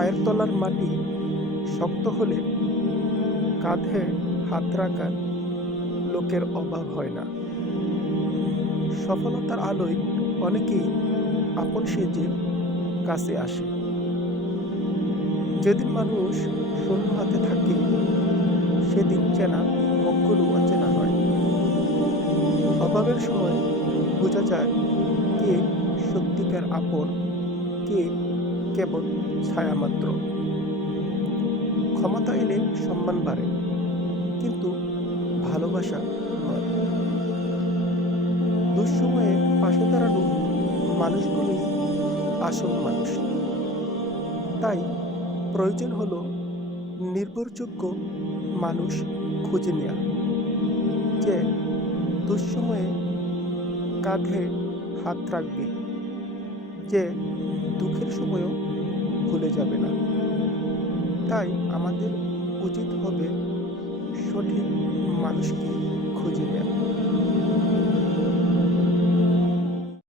পায়ের তলার মাটি শক্ত হলে কাঁধে হাত রাখার লোকের অভাব হয় না। সফলতার আলোয় অনেকেই আপন সেজে কাছে আসে। যেদিন মানুষ শূন্য হাতে থাকে, সেদিন চেনা মুখগুলো অচেনা হয়। অভাবের সময় বোঝা যায় কে সত্যিকার আপন, কে কেবল ছায়া মাত্র। ক্ষমতা এলে সম্মান বাড়ে, কিন্তু ভালোবাসা নয়। দুঃসময়ে পাশে দাঁড়ানো মানুষগুলোই আসল মানুষ। তাই প্রয়োজন হলো নির্ভরযোগ্য মানুষ খুঁজে নেওয়া, যে দুঃসময়ে কাঁধে হাত রাখবে, যে দুঃখের সময়ও ভুলে যাবে না। তাই আমাদের উচিত হবে সঠিক মানুষকে খুঁজে নেওয়া।